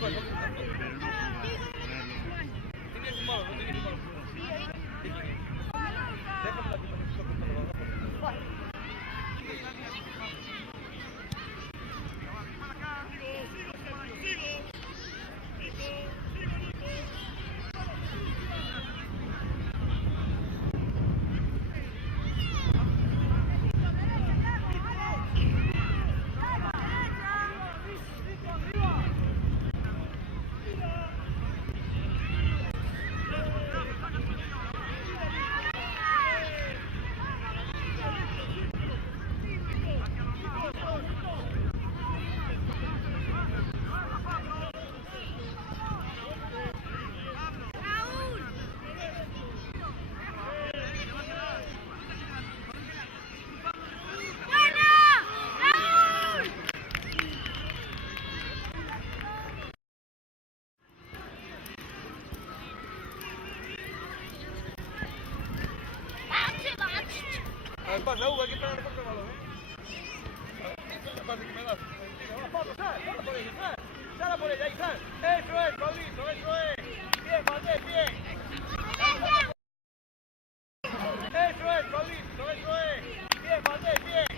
A ver, pasa, Hugo, hay que esperar el balón, pasa que me das. Vamos, sal por ella, sal por ella, ahí sal. Eso es, Pablito, eso es. Bien, Valdés, bien. Eso es, Pablito, eso es. Bien, Valdés, bien.